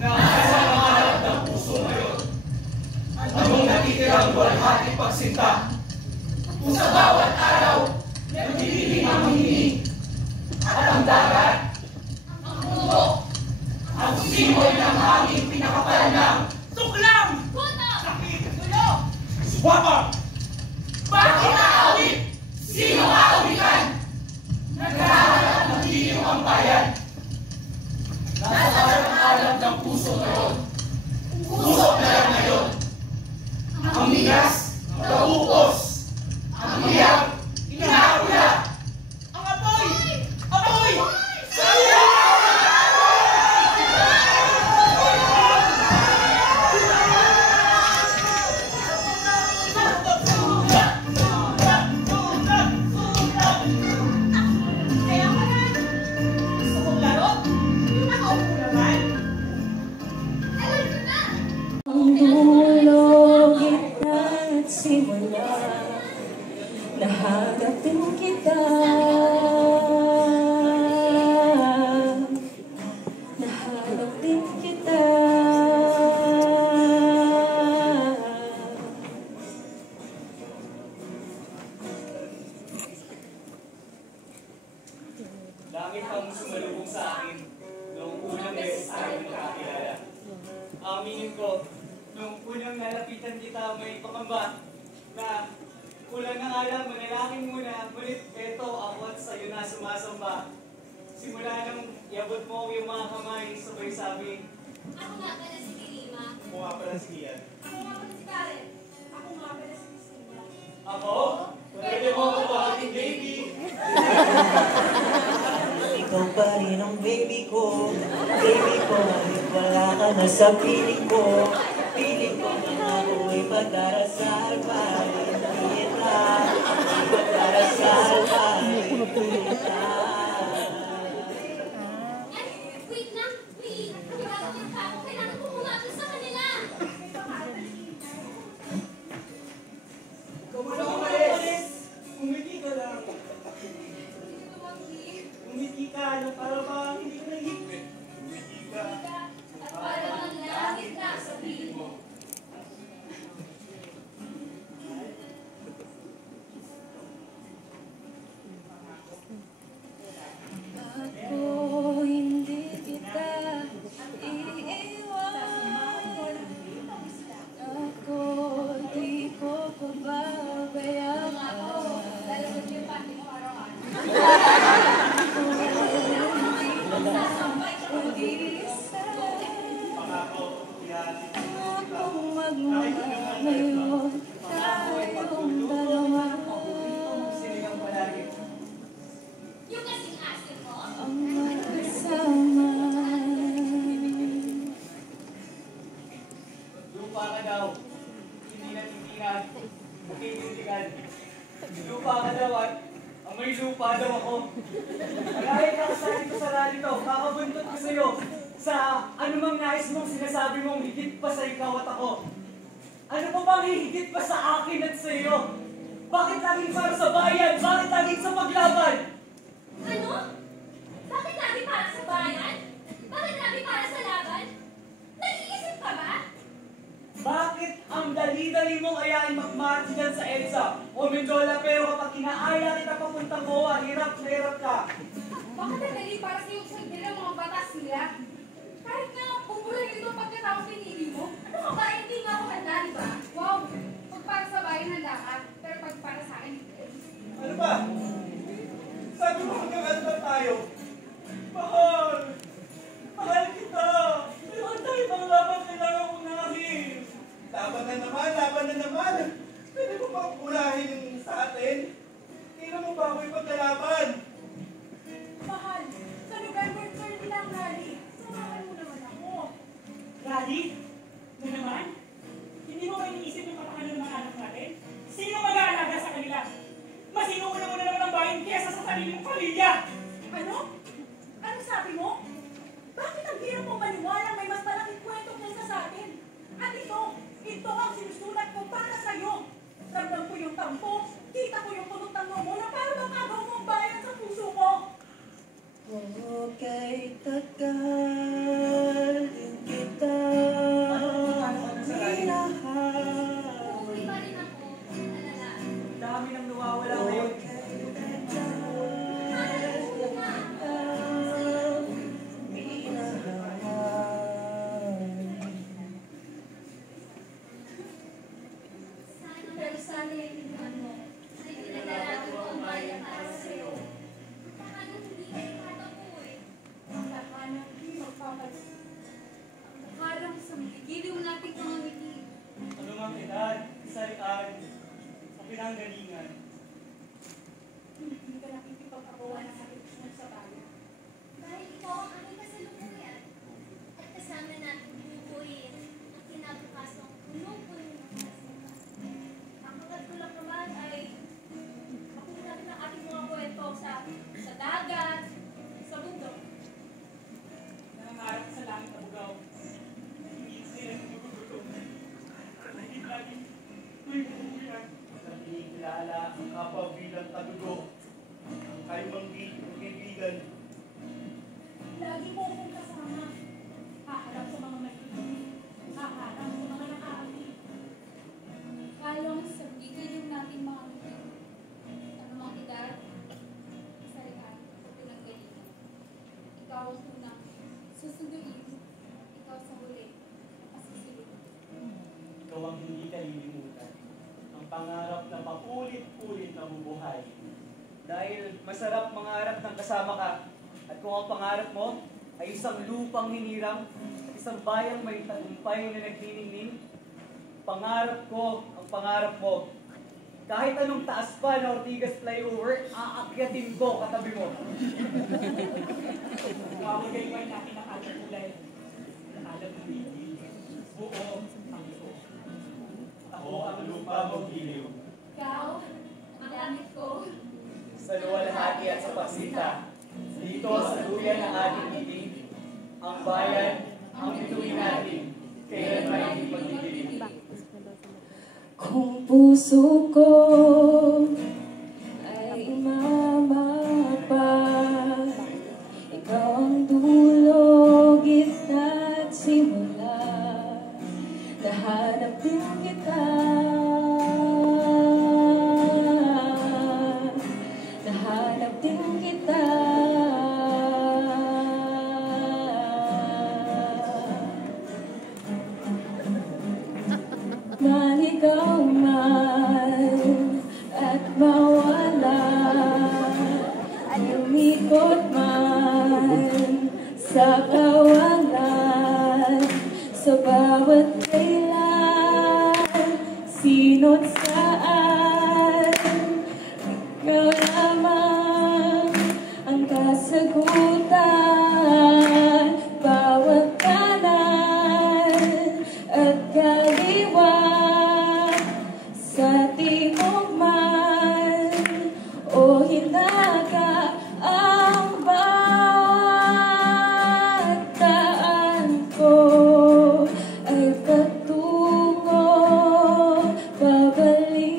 Nasa pangarap ng puso ngayon. Anong natitirang buhay-hati pagsinta? Kung sa bawat araw, nagdidilim ang hini. At ang dagat, ang mundo, ang simoy ng hangin pinakapal ng tuklam! Puto! Sakit! Tulo! Swapa! Bakit aawit? Sino aawitan? Naghahanap ng dilim ang bayan. Nasa alam ng puso ngayon. Puso na lang ngayon. Ang migas, naubos. Ang iyak, inaula. Ang apoy! Apoy! Saya! Nahanapin kita, nahanapin kita. Langit ang sumalubong sa akin noong unang beses tayo nakakilala. Aminin ko, noong unang nalapitan kita may pakamba na kulang na nga lang, manalangin muna, ngunit eto ako at sa'yo na sumasamba. Simula nang iabot mo yung mga kamay, sabay sabi, Ako nga pala si Kirima. ako nga pala si Kian. Ako nga pala si Karen. Ako nga pala si Christina. Ako? Pwede mo ako ba aking baby? Ikaw pa rin ang baby ko, kahit wala ka na sa piling ko. Piling ko na ako'y magdarasal pa rin kita, magdarasal pa rin kita. Ay, wait lang. Wait. Nagkakaroon pa ako. Kailangan ko kumapit sa kanila. Ikaw mo lang umalis! Umiti ka lang. Umiti ka, ano para bang hindi ka nahigpit? Umiti ka. At parang ang langit na sa piling mo. Ako hindi kita iiwan. Ako di ko pababayaan. Lalabas yung panty mo araw-araw. Mag-isa Pangako, yan. akong magmamahal ngayon. Tayong dalawa Sinigang palagi. Yung kasing asin mo. ang magkasama. Lupa ka daw. Hindi natitingan. Makikintigan. Lupa ka daw at amoy lupa daw ako. Kahit ako sa dito sa ralito, kakabuntot ko sa'yo sa anumang nais mong sinasabi mong higit pa sa ikaw at ako. Ano pa bang higit pa sa akin at sa iyo? Bakit laging para sa bayan? Bakit laging sa paglaban? Ano? Bakit lagi para sa bayan? Bakit lagi para sa laban? Nag-iisip ka ba? Bakit ang dali-dali mong ayain magmarch dyan sa EDSA o Mendola pero kapag kinaaya kita papuntang Goa, hirap na hirap ka? Bakit nagdali para sa iyong sundin ang mga batas nila? Kahit nga pupulay ito pagkatapos pinili mo, ano ka ba? Hindi nga ako handa, di ba? Wow! Pag para sa bayan handa ka, pero pag para sa akin, hindi. Ano ba? Sabi mo hanggang ano ba tayo? Mahal! Mahal kita! Pero ang tayo bang laban kailangan kong nahin? Laban na naman, laban na naman! Pwede mo ba ulahin yung sa atin? Kailan mo ba ako ipagkalaban? Mahal, sa lugar mo hindi lang rally. Samahan mo naman ako. Rally? Na naman? Hindi mo ba iniisip yung kapakanan ng mga anak natin? Sino mag-aalaga sa kanila? Mas inuuna mo na naman ang bayan kesa sa sarili mong pamilya! Ano? Ano sabi mo? Bakit ang hirap mong maniwala may mas malaking kwento kaysa sa atin? At ito ang sinusulat ko para sa'yo. Ramdam ko yung tampo, kita ko yung putot ng mo na para makagaw mong bayan sa puso ko. Okay, tagal din kita nabubuhay. Dahil masarap mangarap ng kasama ka. At kung ang pangarap mo ay isang lupang hinirang at isang bayang may tagumpay na nagniningning, pangarap ko ang pangarap mo. Kahit anong taas pa na Ortigas flyover, aakyatin ko katabi mo. Kawagay-way natin ang ating kulay. Alam mo, baby. Buo ang ito. Ako ang lupa mong giliw. Ikaw, ang langit ko. Sa luwalhati at sa pagsita, dito sa duyan ng ating ibig, ang bayan, ang bituin natin, kailan may hindi magdidilim. Kung puso ko ay mamapa, ikaw ang dulo, gitna at simula. Nahanap din kita, nahanap din kita. Maligaw man at mawala, lumikot man sa kawalan, sa bawat kailan, sino't saan, ikaw lamang ang kasagutan, bawat kanan at kaliwa. Sa timog man o hinaka, ang bawat daan ko ay patungo pabalik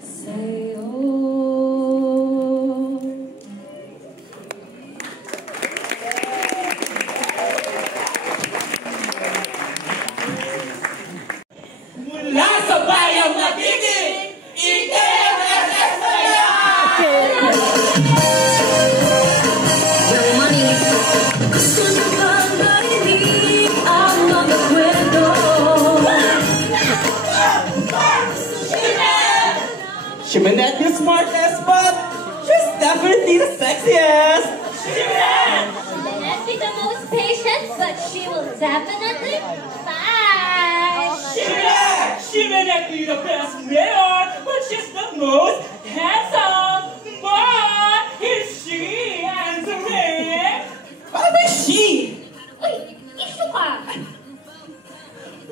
sa'yo. Mula sa bayang nagiging, ITMSS na yan! Gusto niyo bang marinig ang mga kwento? She may not be the smartest, but she's definitely the sexiest. May not be the most patient, but she will definitely fight. She may not be the best mayor, but she's the most handsome. But is she answering? What is she? Uy, issue ka!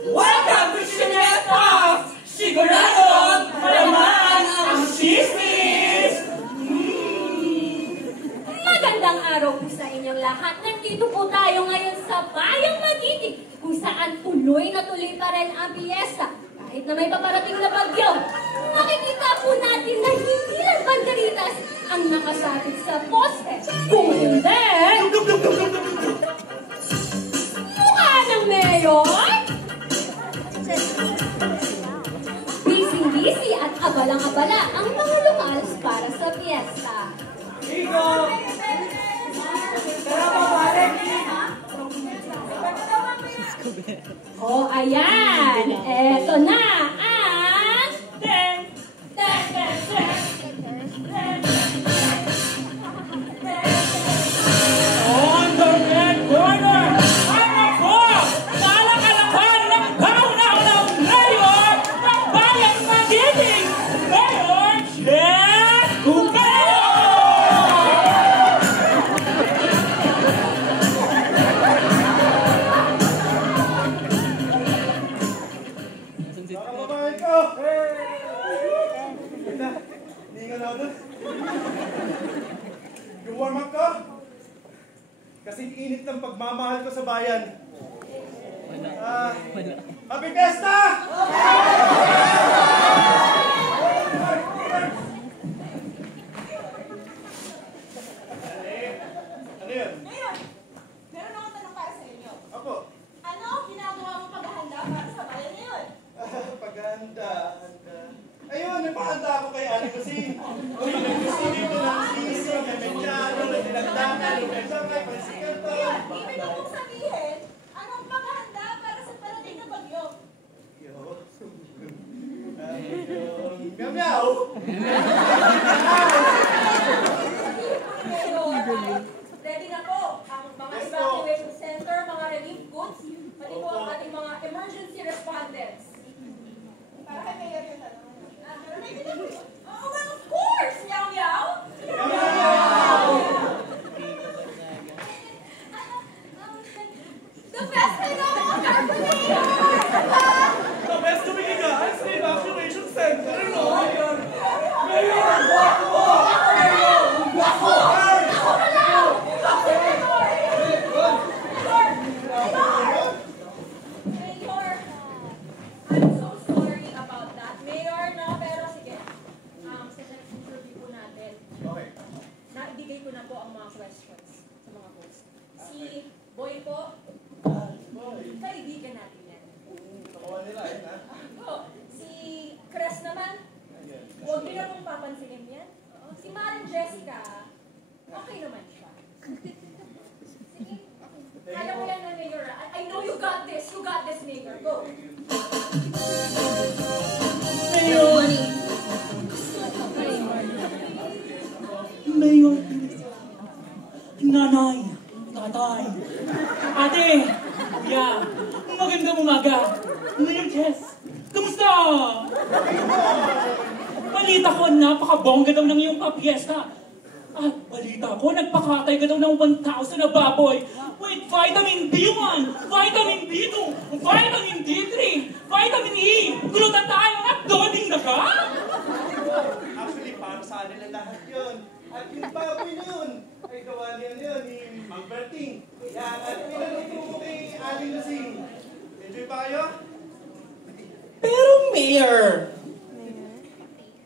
Welcome to Jeanette Off! Siguradong malaman ang chismis! Magandang araw po sa inyong lahat. Nandito po tayo ngayon sa Bayang Magiti, kung saan tuloy na tuloy pa rin ang piyesta. Kahit na may paparating na bagyo, makikita po natin na hindi lang banderitas ang nakasabit sa poste. Kung hindi, mukha ng mayor! Busy-busy at abalang-abala ang mga locals para sa piyesta. Rico! Tara pa, pare! O, ayan! Eto na ang... Then, on the red corner, ang ako, nalakalakan ng kauna-unang mayor ng Bayang Magiting, Mayor Jet Cucaro! Babae ko! Ganda, hindi nga na doon. Yung-warm up ka? Kasing init ng pagmamahal ko sa bayan. Happy Fiesta! Ano yun? Ngayon, meron akong tanong para sa inyo. Apo, Ano ang ginagawa mong paghahanda para sa bayan ngayon? paghahanda. Ayun, nagpahanda ako kay Aling Kusing. Uy, nag-kusing dito ng sisi, may medyano, may dinagdagan, may sangay, may sikanto. Ngayon, ibig mong sabihin, anong paghahanda para sa parating na bagyo? Yo. Mayor, ready na po ang mga evacuation center, mga relief goods, pati po ang ating mga emergency respondents. Para kay Mayor yung tanong. Oh, well, of course! Meow meow! The best I know! The best to be guys, the evacuation center, no? Mayor, guwapo! Mayor, guwapo! Mayor, I'm so sorry about that. Mayor, no, pero sige. Sa next interview po natin, naibigay ko na po ang mga questions sa mga host. Si Boy po, kaibigan natin yan. Si Chris naman, huwag niyo na pong papansinin yan. Si Maren Jessica, okay naman siya. Sige, kaya mo yan na, Mayor. I know you got this. You got this, Mayor. Go. Mayor, nanay, tatay, ate, kuya, magandang umaga. Mayor Jess, kamusta? Balita ko, napakabongga daw ng iyong papiesta. At balita ko, nagpakatay ka daw ng 1,000 na baboy with vitamin B1, vitamin B2, vitamin D3, vitamin E, glutathione at doding na ka? Actually, para sa nila lahat yun. At yung baboy na yun, ay gawa niya yun ni Mang Berting. Yan, at pinalito mo kay Aling Lasing. Enjoy ba kayo? Pero Mayor,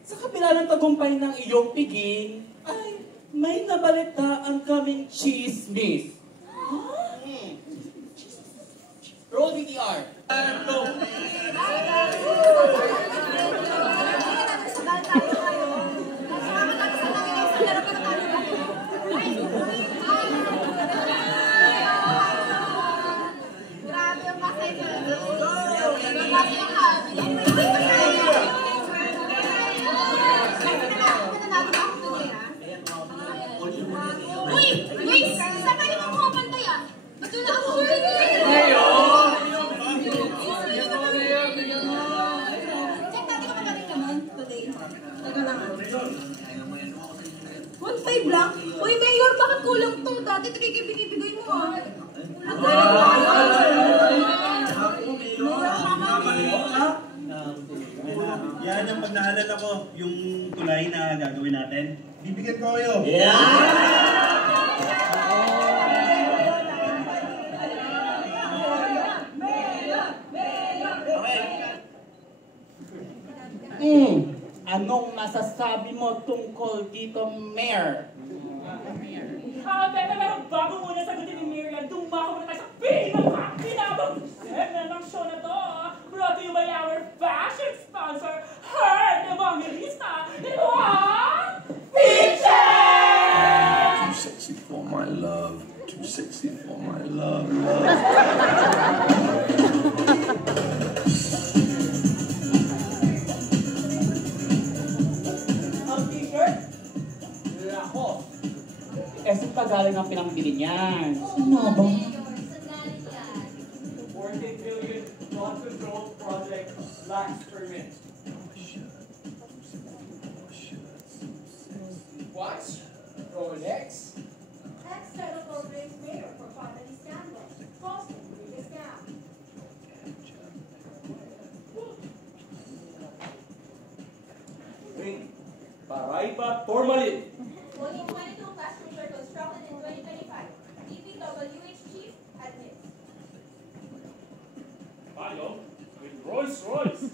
sa kabila ng tagumpay ng iyong piging, ay may nabalita ang kaming chismis. Roll VTR. Go. Grabe yung pasay ko. Grabe yung happy. Uy! Luis! Saan ka naman pumapantay ah? Ba't doon ako? Check natin kung magaling naman today. Teka lang ah. 1.5 lang? Uy, Mayor, bakit kulang to? Dati ito binibigay mo ah. Yan ang pag naalala ko, yung tulay na gagawin natin. Bibigyan ko kayo. Anong masasabi mo tungkol dito, Mayor? Pero bago muna sagutin ni Miriam, dumako muna tayo sa pinabang segment ng show na to. Brought to you by our fashion sponsor, Heart Evangelista. Ito ang Peaches! Too sexy for my love. Too sexy for my love. Ang t-shirt? Lahos. Saan pa galing ang pinambili niyan? Ano ba? 14 billion non-controlled project lacks permit. What? Rolex? Ex-Senate Congress Mayor for family scandal. Causing biggest scam. Ring. Paraiba Formalin. Volume 22 classroom were constructed in 2025. DPWH chief admits. Tayo, with Rolls Royce.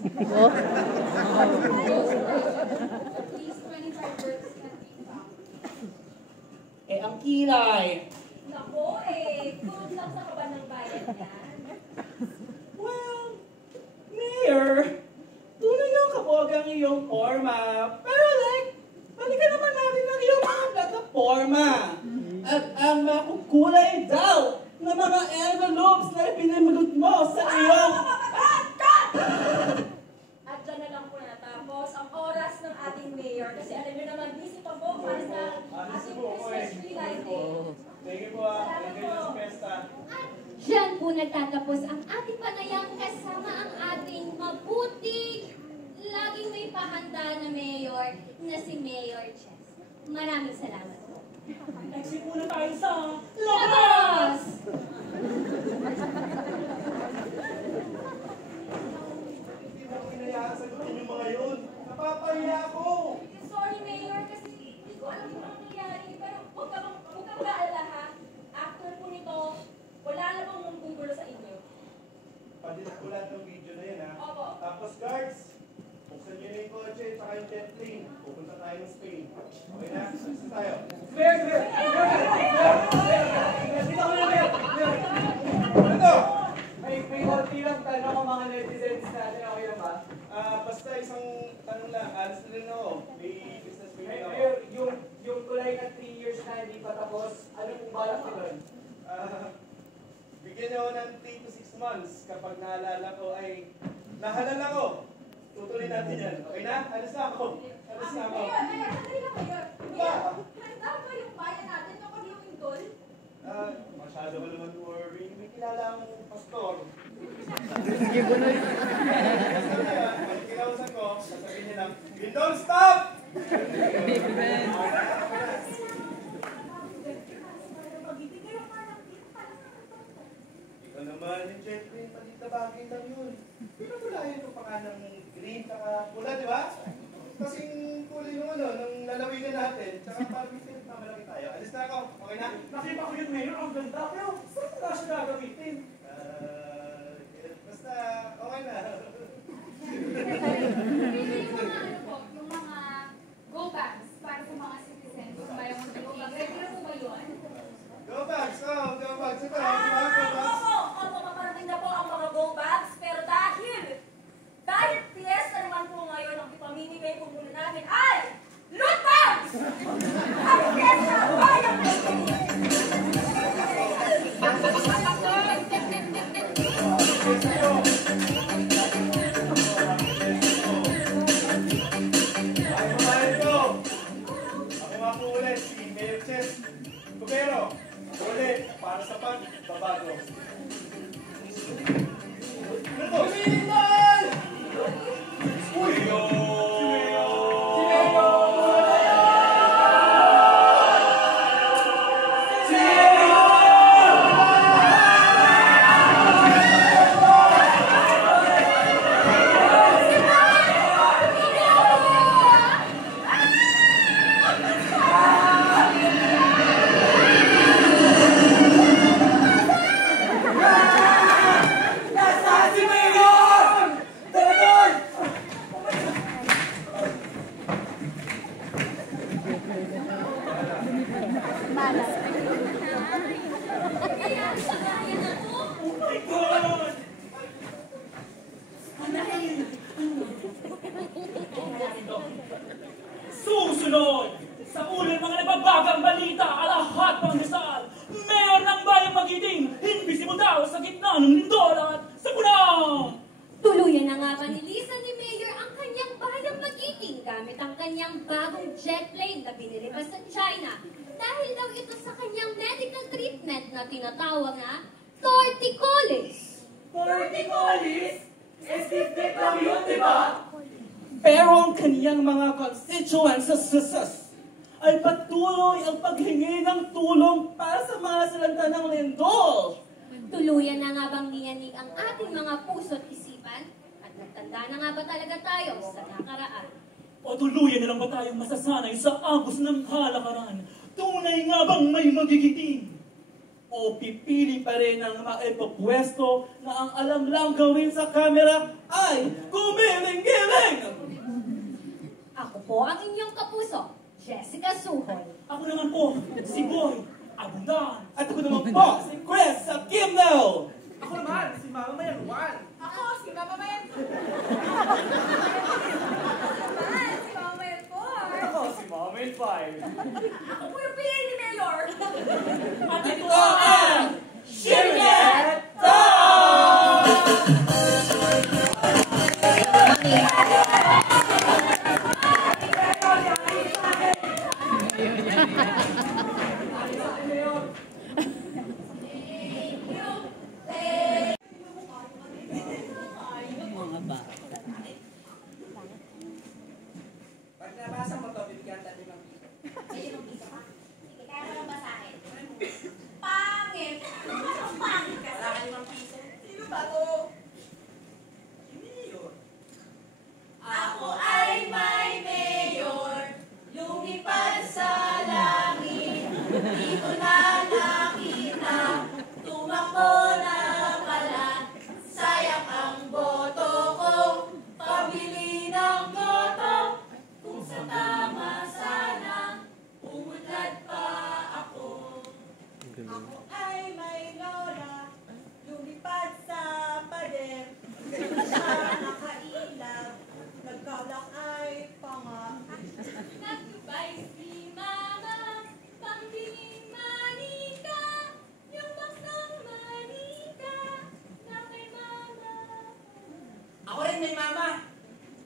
At least 25 births have been found. Ang kilay. Nako kurot lang sa kaban ng bayan yan. Well, Mayor, tunay yung kabog ang iyong forma. Pero balikan naman natin ang iyong mga plataforma. At ang makukulay daw na mga envelopes na ipinamulot mo sa iyong... At dyan na lang po natapos ang oras ng ating po nagtatapos ang ating panayam kasama ang ating mabuti, laging may pahanda na mayor na si Mayor Chess. Maraming salamat po. Exit muna tayo sa Labas! Hindi mo kinayaan sagutin yung mga yun. Napapahiya ako. Sorry, Mayor, kasi hindi ko alam kung anong nangyari. Pero huwag kang mag-aalala, ha? After po nito, wala na bang manggugulo sa inyo. Padilat ko lahat ng video na yun, ha? Opo. Tapos guards, buksan nyo na yung kotse tsaka yung jet plane. Pupunta tayo ng Spain. Okay na? Saan tayo? Ano to? May konti lang tanong ang mga netizens natin. Okay lang ba? Basta isang tanong lang. Alis na rin ako. May business meeting ako. Mayor, yung tulay na 3 years na hindi pa tapos, ano pong balak nyo doon? Bigyan niyo ako ng 3 to 6 months kapag naalala ko ay nahalal ako. Tutuloy natin yan. Okay na? Alis na ako. Alis na ako. Mayor, sandali lang, Mayor. Mayor, handa ba yung bayan natin kapag lumindol? Masyado ka naman worry. May kilala akong pastor. Sige po na. Pag kinausan ko, sasabihin niya lang, "You don't stop!" Ikaw naman, yung jet plane, palit-tabagin lang yun. Pinagulayan ko pa nga ng green, saka pula, di ba? Kasing kulay nung ano, nung lalawigan natin, tsaka parang pinagmamalaki tayo. Alis na ako, okay na? Nakita ko yun, Mayor, ang ganda. Pero saan na siya gagamitin? Basta, okay na. Yung mga ano po, yung mga go bags para sa mga citizens, yung bayang magiging. Ready na po ba yun? Go bags, oh, go bags. Ito, Opo, paparating na po ang mga go bags. Pero dahil fiesta naman po ngayon, ang ipamimigay po muna namin ay loot bags! Ang fiesta! Bayang Ay, babae ko. Ako nga po ulit, si Mayor Chess. Gobero, ulit, para sa pagbabago. Ano to? Militan! Uy! Si Mayor! Susunod! Sa ulo ng mga nababagang balita, alahat ng Rizal, Mayor ng Bayang Magiting, invisible daw sa gitna ng lindol at sa punang! Tuluyan na nga panilisan ni Mayor ang kanyang bayang Magiting gamit ang kanyang bagong jet plane na binili pa sa China dahil daw ito sa kanyang medical treatment na tinatawag na torticollis. Torticollis? Estifit lang yun, di ba? Pero ang kaniyang mga constituents ay patuloy ang paghingi ng tulong para sa mga salanta ng lindol. Tuluyan na nga bang niyanig ang ating mga puso't isipan? At nagtanda na nga ba talaga tayo sa nakaraan? O tuluyan na lang ba tayong masasanay sa agos ng halakaran? Tunay nga bang may magigiting? O pipili pa rin ang maipapwesto na ang alam lang gawin sa kamera ay gumiling-giling? Ako po ang inyong kapuso, Jessica Suhoy. Ako naman po, si Boy Abundan. At ako naman po, si Chris Aquino. Ako naman, si Mama Mayan Juan. Ako, si Mama Mayan. Si Mama Mayan 4. Ako, si Mama Mayan 5. Ako po yung PA ni Mayor! At ito ang Shirget Yung bato. Mayor. Ako ay may mayor, lumipad sa langit. Di ko na nakita, tumakbo na pala. Sayang ang boto ko, pabili ng boto. Kung sa tama sana, umudlad pa ako. Ako ay may lola, lumipad sa pader. Hindi siya nakailag, nagkawlak ay panga. Nagtubay si Mama, pambinging manika, yung box ng manika, na kay Mama. Ako rin may mama.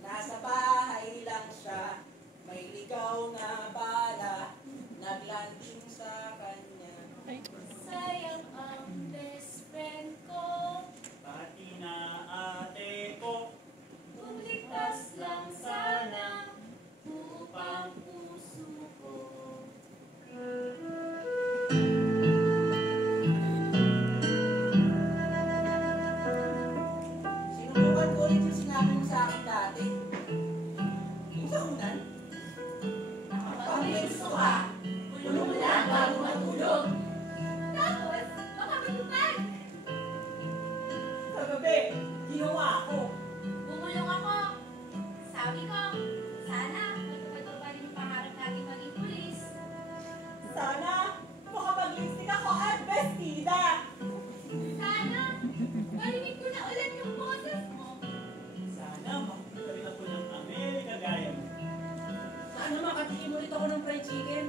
Nasa bahay lang siya. May ligaw na bala. Naglanching sa kanya. Sayang ang best friend ko, Pati na ate ko. bumligtas lang sana, upang puso ko. Sinubukan ko ulit yung sinabi mo sa akin dati. Yung saunan. Pag may gusto ka, bulong mo lang bago matulog. Tapos, baka matupad. Kagabi, ginawa ko. Bumulong ako. Sabi ko, sana matupad pa rin yung pangarap natin maging pulis. Sana, makapag-lipstick ako at bestida. Sana, marinig ko na ulit yung boses mo. Sana makita rin ako ng Amerika gaya mo. Sana makatikim ulit ako ng fried chicken.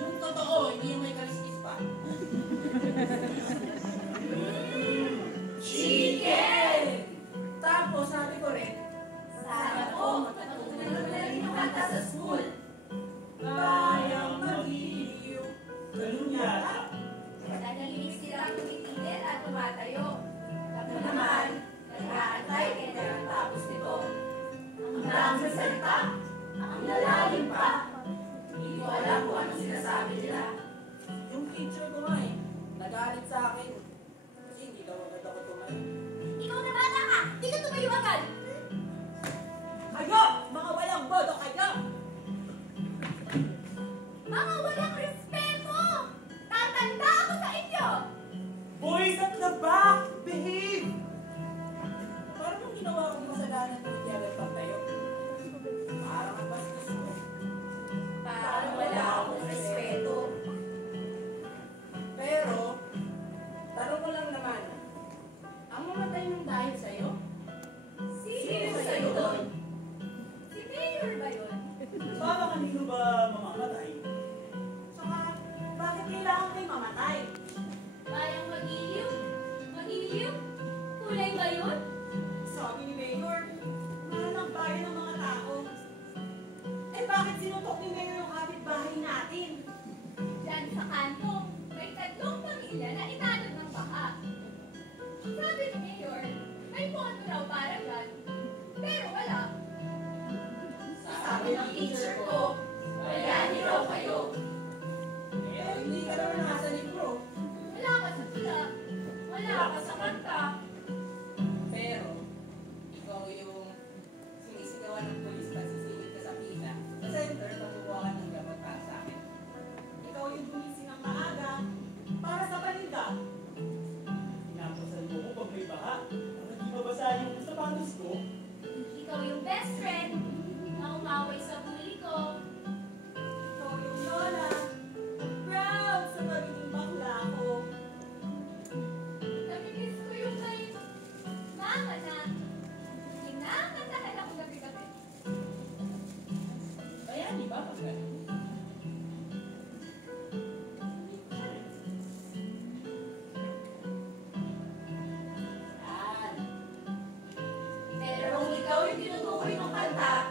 Yung totoo, hindi yung may kaliskis pa. Chicken! Tapos sabi ko rin, Sana po, magkatutunan na rin yung kanta sa school. kayang mag-iiw. Ganun yata. Nanalinis sila tumitigil at tumatayo. Ako naman, nag-aantay kaya nagtapos nito. Ang dami sa salita, ang lalalim pa. Hindi ko alam kung ano sinasabi nila. Yung teacher ko nga eh, nagalit sa akin. Kasi hindi daw agad ako tumayo. Ikaw na bata ka! Di ka tumayo agad! Kayo! Mga walang boto kayo! Mga walang respeto! Tatanda ako sa inyo! Boys at the back! Behave! Parang nung ginawa kong kasalanan kung hindi agad pagtayo. Parang ang bastos ko. Parang wala akong respeto. Pero, tanong ko lang naman, ang mamatay ng dahil sa'yo? Sino sa'yo doon? Si Mayor ba yun? Para kanino ba mamamatay? Saka, bakit kailangan may mamatay? Bayang mag-iliw? Mag-iliw? Kulay ba yun? Sabi ni Mayor, mahal ang bayan ng mga tao. Eh bakit sinutok ni Mayor yung kapitbahay natin? Diyan sa kanto, may tatlong pamilya na inanod ng baka. Sabi ni Mayor, may pondo raw para dyan. Pero wala. Sabi ng teacher ko, bayani raw kayo. eh hindi ka naman nasa libro. Wala ka sa tula. Wala ka sa kanta. Pero, ikaw yung sinisigawan ng polis pag sisingit ka sa pila. Sa center, pagkukuha ka ng dapat para sa akin. Ikaw yung gumising ng maaga para sa paninda. Pinapasan mo ko pag may baha. Para di mabasa yung sapatos ko. Ikaw yung best friend na umaway sa bully ko. Ikaw yung lola. Proud sa pagiging bakla ko. Namimiss ko yung kay mama na kinakantahan ako gabi-gabi. Bayani ba pag ganun? Pero kung ikaw yung tinutukoy ng kanta,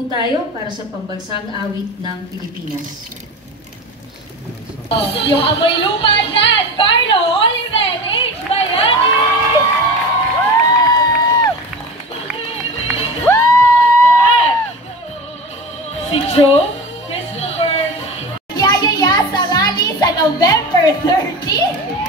po tayo para sa pambansang awit ng Pilipinas. Yung amoy lupa dyan, Carlo Oliven H. Bayani! Si Joe Christopher Yayaya sa rally sa November 30.